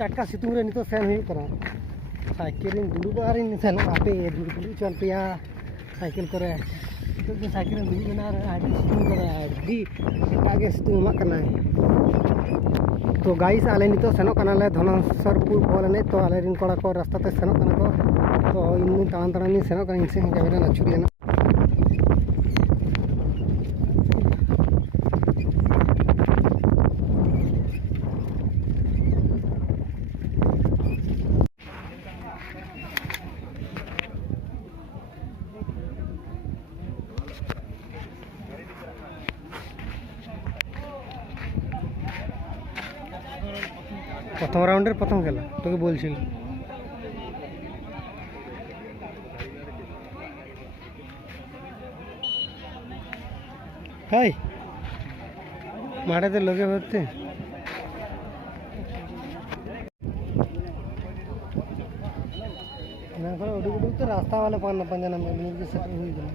टाटका सितुंग रे नितो सेन हुई करा साइकिल इन दुड़ुबा रे सेन आपे दुड़ु चल पिया साइकिल करे तो साइकिल इन दुड़ु बना रे आदि सितुंग करे आदि आगे सितुंग मा करना है। तो गाइस आले नितो सेनो कना ले धनसरपुर बोल ने तो आले रिन कोड़ा को रास्ता ते सेनो कना को तो इन तान तान नि सेनो कना इनसे कैमरा नचुरी ना प्रथम राउंडर प्रथम खेला तो बोलছিল हाय मारे तो लगे होते ना को उड़ उड़ तो रास्ता वाले पाना पंजाना में मुझे सेट हुई गया